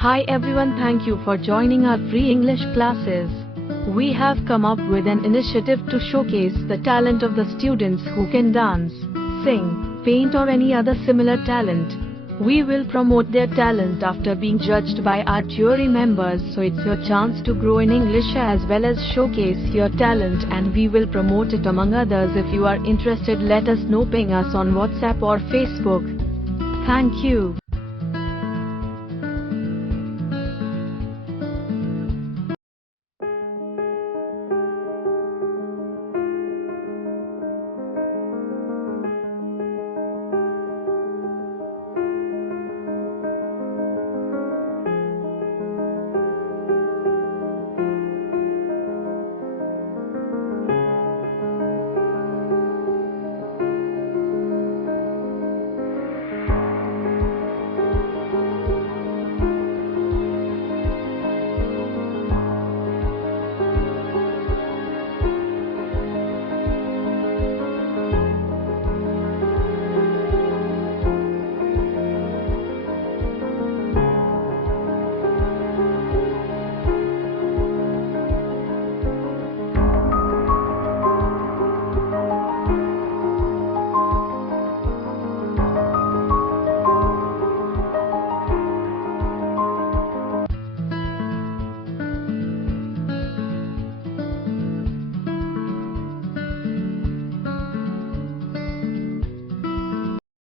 Hi everyone, thank you for joining our free English classes. We have come up with an initiative to showcase the talent of the students who can dance, sing, paint or any other similar talent. We will promote their talent after being judged by our jury members, so it's your chance to grow in English as well as showcase your talent, and we will promote it among others. If you are interested, let us know, ping us on WhatsApp or Facebook. Thank you.